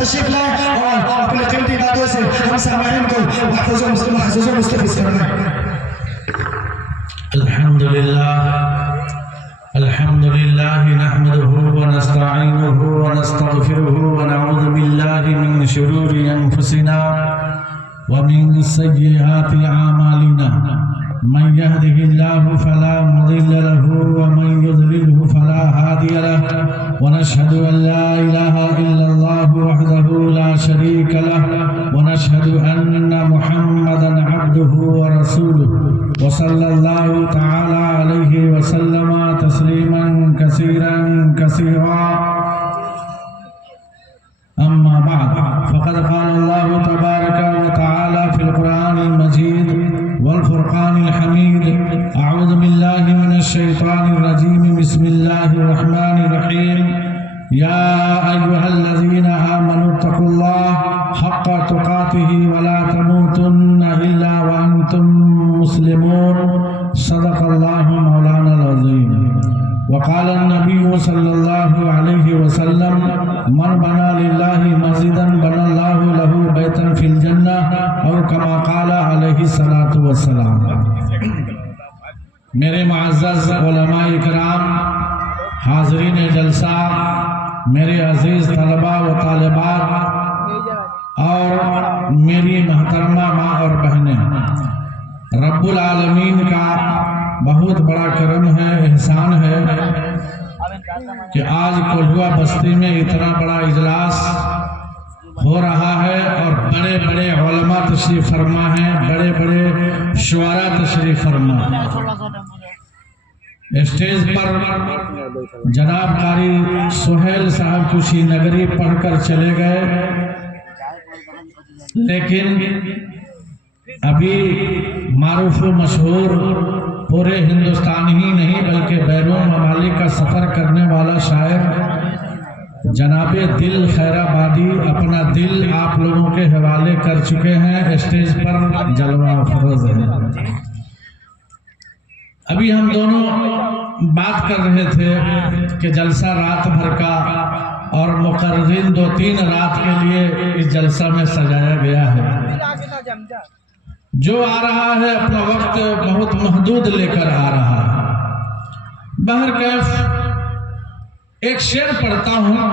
तशरीफ लाए और अपने कीमती बातों से हम सामाइन को महफूज मुस्तफिज करना। अल्हम्दुलिल्लाह नहमदुहु व नस्तईनुहु व नस्तगफिरुहु व नऊज़ु बिल्लाहि मिन शुरूरि अनफुसिना व मिन सय्यिआति आमालिना मन यहदिहिल्लाहु फला मुदिल्ल लहु व मन युद्लिलहु फला हादिय लहु व नशहदु अन ला इलाहा इल्लल्लाहु वहदहु ला शरीका लहु व नशहदु अन्ना मुहम्मदन अब्दुहु व रसूलुहु व सल्लल्लाहु तआला अलैहि व सल्लम तस्लीमन कसीरन कसीरा। अम्मा बाद फ़क़द क़ाल अल्लाहु तबारक व तआला फ़िल क़ुरआनिल मजीद वल फ़ुरक़ानिल हमीद। अऊज़ु बिल्लाहि मिनश शैतानिर रजीम। बिस्मिल्लाहिर रहमानिर रहीम। या अय्युहल्लज़ीना आमनू तक़ुल्लाह हक़्क़ तुक़ातिही व ला तमूतुन्ना इल्ला व अंतुम मुस्लिमून। सदक़ल्लाहु मौलानाल अज़ीम। वक़ाल नबी सल्लल्लाहु अलैहि वसल्लम मन बना लिल्लाहि मस्जिदन बनल्लाहु लहु बैतन फिल जन्नह और कमा क़ाल अलैहि सलातु वस्सलाम। मेरे मुअज़्ज़ज़ उलमाए इकराम, हाज़रीन जलसा, मेरे अजीज़ तलबा व तालिबात और मेरी महतरमा माँ और बहनें, रब्बुल आलमीन का बहुत बड़ा करम है, एहसान है कि आज कोल्हुआ बस्ती में इतना बड़ा इजलास हो रहा है और बड़े बड़े उलमा तशरीफ फरमा हैं, बड़े बड़े शुआरा तशरीफ फरमा। स्टेज पर जनाब कारी सुहेल साहब कुशी नगरी पढ़कर चले गए, लेकिन अभी मारूफ मशहूर पूरे हिंदुस्तान ही नहीं बल्कि बैरून ममालिक का सफ़र करने वाला शायर जनाबे दिल खैराबादी अपना दिल आप लोगों के हवाले कर चुके हैं। स्टेज पर जलवा फरोज है। अभी हम दोनों बात कर रहे थे कि जलसा रात भर का और मुकर्रिन 2-3 रात के लिए इस जलसा में सजाया गया है। जो आ रहा है अपना वक्त बहुत महदूद लेकर आ रहा है। बहरकैफ एक शेर पढ़ता हूँ,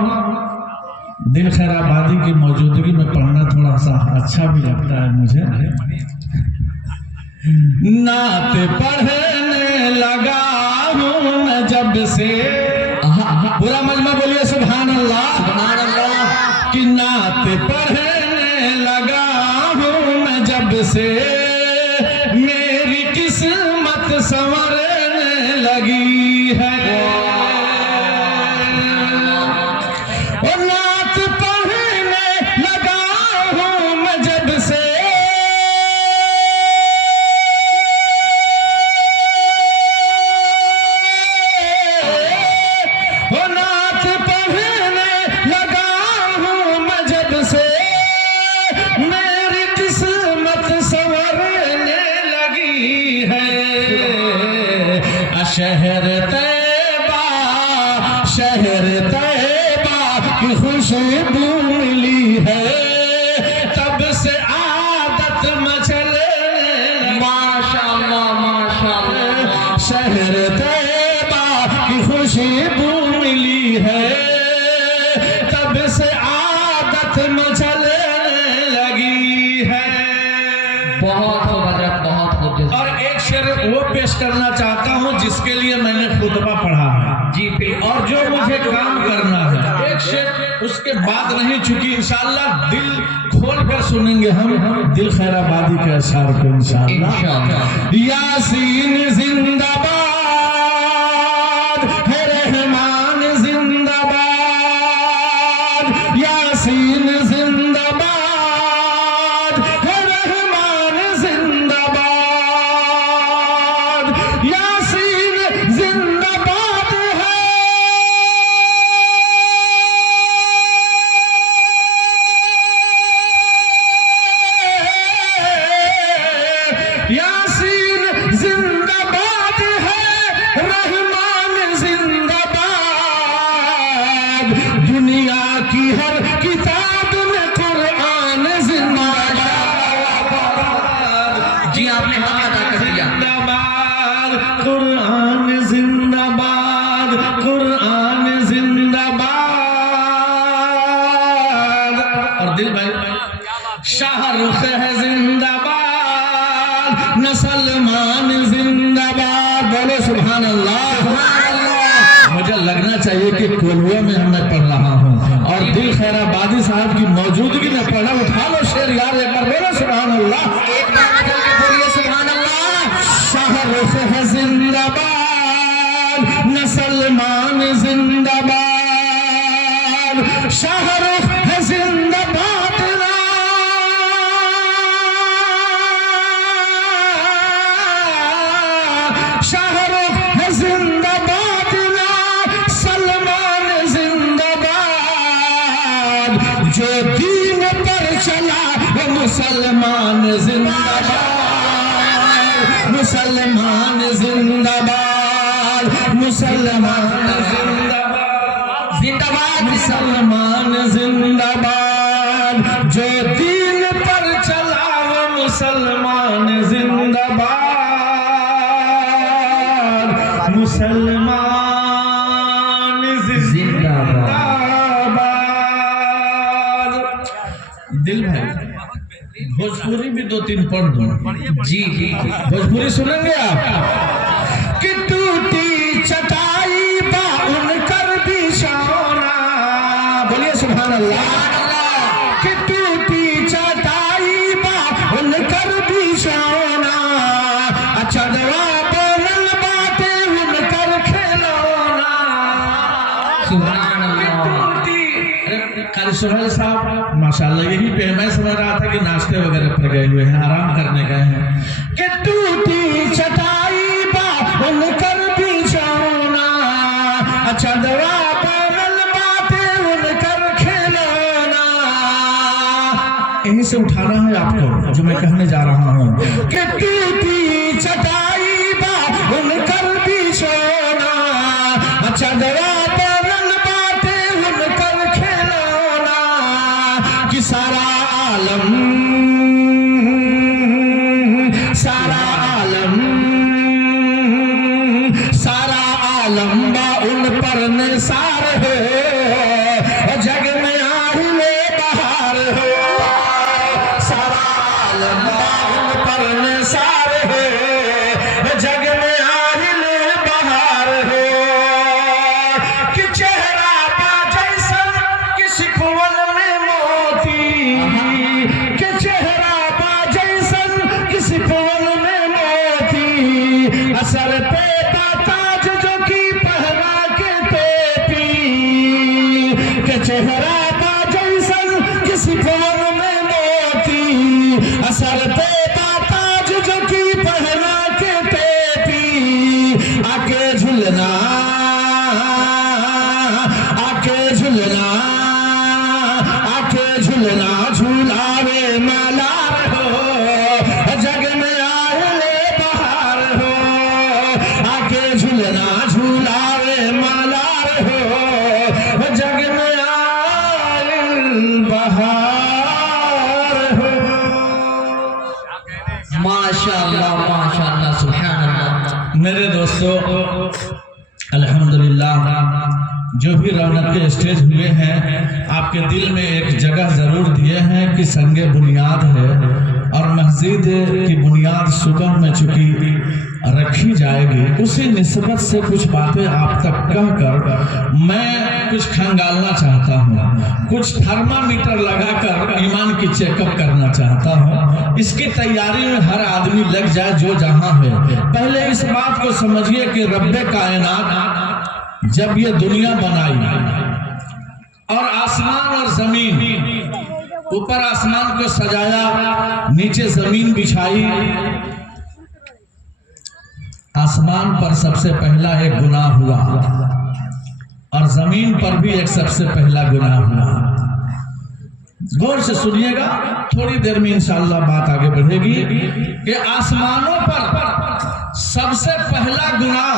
दिल खैराबादी की मौजूदगी में पढ़ना थोड़ा सा अच्छा भी लगता है मुझे। नात पढ़ने लगा हूँ मैं जब से, पूरा मजमा बोलिए सुभान अल्लाह सुभान अल्लाह। कि नात पढ़ने लगा हूँ मैं जब से मेरी किस्मत संवरने लगी है। और नात पढ़ने लगा हूँ मैं जब से शहर तैबा की खुशबू मिली है, तब से आदत मचले माशाअल्लाह माशाअल्लाह। शहर तैबा की खुशबू मिली है, तब से आदत मचले लगी है। बहुत खूब हजरत, बहुत खूब। और एक शेर वो पेश करना चाहता हूँ जिसके लिए मैंने खुतबा पढ़ा है जी पे, और जो मुझे काम करना है। एक शेर उसके बाद नहीं, चुकी इंशाअल्लाह दिल खोल कर सुनेंगे हम दिल खैराबादी के अशार को इंशाअल्लाह। यासीन जिंदाबाद है, रहमान जिंदाबाद। यासीन जिंदाबाद है, रहमान जिंदाबाद। यासीन जिंदाबाद है, यासीन जिंदाबाद मुसलमान जिंदाबाद, बोलो सुभान अल्लाह। मुझे लगना चाहिए कि कोलवा में मैं पढ़ रहा हूँ और दिल खैराबादी साहब की मौजूदगी में पढ़ा। उठा लो शेर यार एक बार, बोलो सुभान अल्लाह। एक बार निकल के बोलिए सुभान अल्लाह। शाहरुख है जिंदाबाद, मुसलमान जिंदाबाद, शाहरुख है जिंदाबाद, शाहरुख है जिंदाबाद, सलमान जिंदाबाद, जो दीन पर चला वो मुसलमान जिंदाबाद, मुसलमान जिंदाबाद, मुसलमान जिंदाबाद, जिंदाबाद, मुसलमान जिंदाबाद, जो दीन पर चला वो मुसलमान जिंदाबाद, मुसलमान जिंदाबाद। दिल भाई भोजपुरी भी 2-3 पढ़ दो। जी जी भोजपुरी सुनेंगे आप? कि टूटी चटाई बा उनकर बिछौना, बोलिए सुभान अल्लाह। कि टूटी चटाई बा उनकर बिछौना, अच्छा दवा बोलल बाटे उनकर खिलौना। सुभान अल्लाह। कारी सुहेल साहब माशाल्लाह, यही पे मैं समझ रहा था कि नाश्ते वगैरह पर गए हुए हैं, आराम करने गए हैं। कि टूटी चटाई बा उनकर बिछौना, अच्छा दवा बोलल बाटे उनकर खिलौना। यहीं से उठाना है आपको जो मैं कहने जा रहा हूँ। कि टूटी चटाई बा उनकर बिछौना, अच्छा दवा बोलल बाटे उनकर खिलौना। कि सारा आलम, सारा आलम, सारा आलम बा उन पर निसार हो, जग में आहिले बहार हो। सारा आलम बा उन पर निसार हो, जग में आहिले बहार हो। कि चेहरा बा जैसन किसी फूल में मोती, कि चेहरा बा जैसन किसी फूल में मोती, असर पे ताज जो की पहना के टोपी। कि चेहरा बा जैसन किसी फूल में मोती, असर पे ताज जो की पहना के टोपी। आके झुलना, आके झुलना, आके झुलना झूलावे मलार हो, जग में आले बहार हो। आके झुलना झूलावे मलार हो, जग में आले बहार हो। माशाअल्लाह माशाअल्लाह सुभान अल्लाह। मेरे दोस्तों अल्हम्दुलिल्लाह, जो भी रौनक स्टेज हुए हैं आपके दिल में एक जगह जरूर दिए हैं कि संगे बुनियाद है और मस्जिद की बुनियाद सुबह में चुकी रखी जाएगी, उसी निस्बत से कुछ बातें आप तक कहकर मैं कुछ खंगालना चाहता हूँ, कुछ थर्मामीटर लगाकर ईमान की चेकअप करना चाहता हूँ। इसकी तैयारी में हर आदमी लग जाए जो जहाँ है। पहले इस बात को समझिए कि रब्बे कायनात जब ये दुनिया बनाई और आसमान और जमीन, ऊपर आसमान को सजाया, नीचे जमीन बिछाई, आसमान पर सबसे पहला एक गुनाह हुआ और जमीन पर भी एक सबसे पहला गुनाह हुआ। गौर से सुनिएगा, थोड़ी देर में इंशाअल्लाह बात आगे बढ़ेगी कि आसमानों पर सबसे पहला गुनाह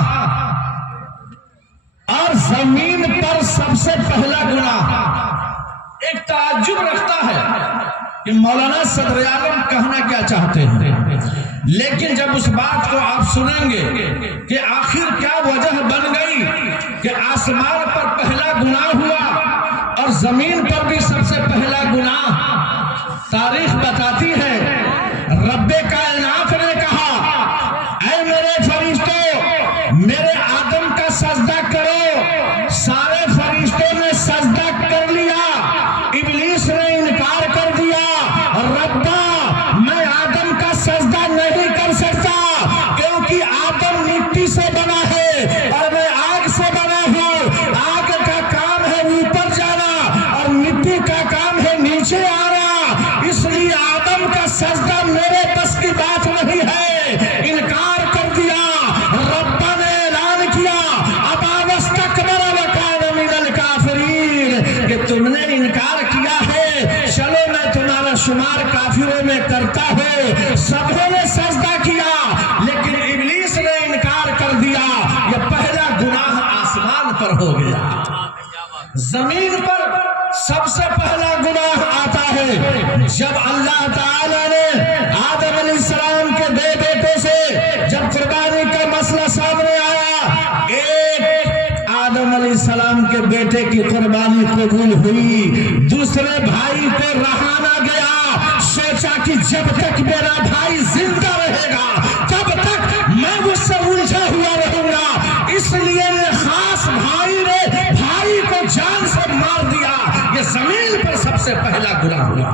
और जमीन पर सबसे पहला गुनाह। एक ताज्जुब रखता है कि मौलाना सदर आलम कहना क्या चाहते हैं, लेकिन जब उस बात को आप सुनेंगे कि आखिर क्या वजह बन गई कि आसमान पर पहला गुनाह हुआ और जमीन पर भी सबसे पहला गुनाह, तारीख बताती है रब्बे कायनात ने कहा जमीन पर सबसे पहला गुनाह आता है जब अल्लाह ताला ने आदम अलैहिस्सलाम के दो बेटों से जब कुर्बानी का मसला सामने आया, एक आदम अलैहिस्सलाम के बेटे की कुर्बानी कबूल हुई, दूसरे भाई को रहा ना गया। सोचा कि जब तक मेरा भाई जिंदा रहेगा तब तक मैं उससे उलझा हुआ रहूंगा, इसलिए खास भाई ने भाई को जान से मार दिया। ये जमीन पर सबसे पहला गुनाह हुआ।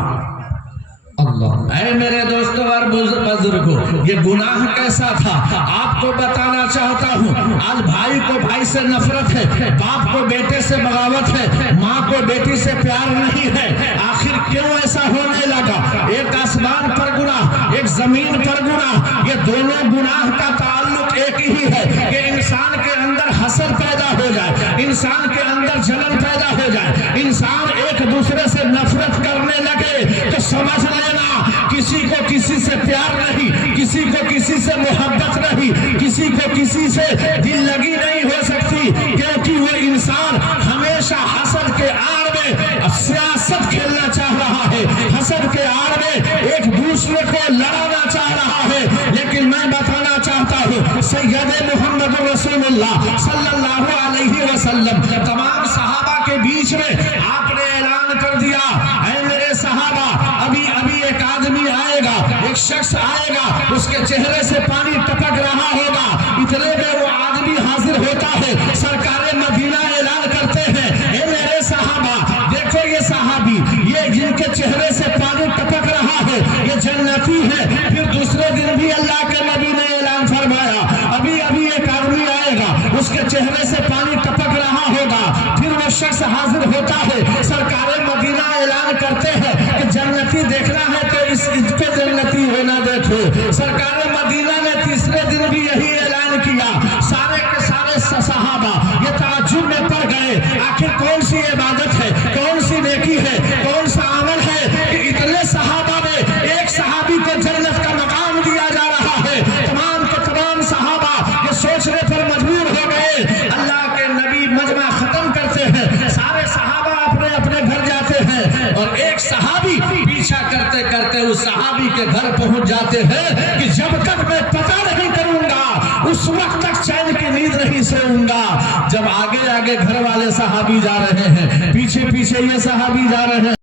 अल्लाह, ऐ मेरे दोस्तों और बुजुर्गों, ये गुनाह कैसा था आपको बताना चाहता हूँ। आज भाई को भाई से नफरत है, बाप को बेटे से बगावत है, माँ को बेटी से प्यार नहीं है। आखिर क्यों ऐसा होने लगा? एक आसमान पर गुनाह, एक जमीन पर गुनाह। ये दोनों गुनाह का ताल्लुक एक ही है कि इंसान के अंदर हसद पैदा हो जाए, इंसान के अंदर जलन पैदा हो जाए, इंसान एक दूसरे से नफरत करने लगे। तो समझ लेना किसी को किसी से प्यार नहीं, किसी को किसी से मोहब्बत नहीं, किसी को किसी से दिल लगी नहीं हो सकती, क्योंकि वो इंसान हमेशा हसद के आड़ में सियासत खेलना चाह रहा है, हसद के आड़ में एक दूसरे को लड़ाना चाह रहा है। लेकिन मैं बताना चाहता हूँ सैयद मोहम्मद रसूलुल्लाह सल्लल्लाहु अलैहि वसल्लम तमाम सहाबा के बीच में आपने ऐलान कर दिया, ऐ मेरे सहाबा, अभी अभी एक आदमी आएगा, एक शख्स आएगा, उसके चेहरे से पानी टपक रहा होगा। इतने में वो आदमी हाजिर होता है। सरकारे मदीना ऐलान करते हैं, ऐ मेरे सहाबा, देखो ये सहाबी, ये जिनके चेहरे से पानी टपक रहा है ये जन्नती है। फिर दूसरे दिन भी अल्लाह के नबी ने ऐलान फरमाया, अभी अभी एक आदमी आएगा, उसके चेहरे से पानी टपक रहा होगा। फिर वो शख्स हाजिर होता है। सरकारे मदीना ऐलान करते हैं कि जन्नती देखना है तो इसको जन्नती होना देखो। सरकारे मदीना ने तीसरे दिन भी यही ऐलान किया। सारे के सारे सहाबा ये ताज्जुब में पड़ गए, आखिर कौन सी इबादत है, कौन सी नेकी है, कौन सा अमल है कि इतने सहाबा में एक सहाबी को जन्नत का मकाम दिया जा रहा है। तमाम के तमाम सहाबा ये सोचने पर मजबूर हो गए। अल्लाह के नबी मजमा खत्म करते हैं, सारे सहाबा अपने अपने घर जाते हैं और एक सहाबी पीछा करते करते उस सहाबी के घर पहुंच जाते हैं कि जब तक मैं पता नहीं करूंगा उस वक्त तक चैन की नींद नहीं सोऊंगा। जब आगे आगे घर वाले सहाबी जा रहे हैं, पीछे पीछे ये सहाबी जा रहे हैं।